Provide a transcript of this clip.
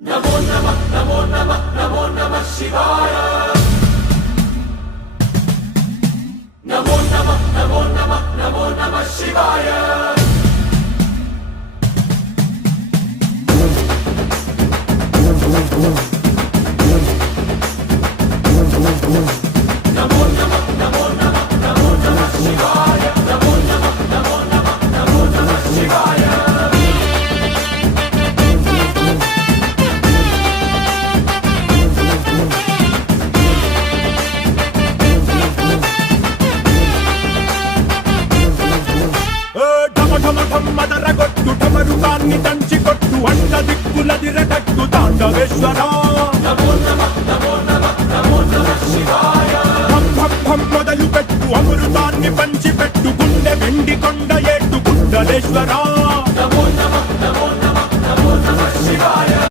नमो नमः नमो नमः नमो नमः शिवाय। नमो नमः नमो नमः नमो नमः शिवाय। नमो नमः नमो नमः नमो नमः शिवाय। नमो नमः नमो नमः नमो नमः शिवाय। మదరగొట్టు ఢమరుకాన్ని దంచి కొట్టు అంట దిక్కులదిరగట్టు తాండవేశ్వరా नमो नमः नमो नमः नमो नमः शिवाय। భం భం భం మొదలు పెట్టు అమృతాన్ని పంచి పెట్టు గుండె వెండి కొండ ఏట్టు గుండలేశ్వరా नमो नमः नमो नमः नमो नमः शिवाय।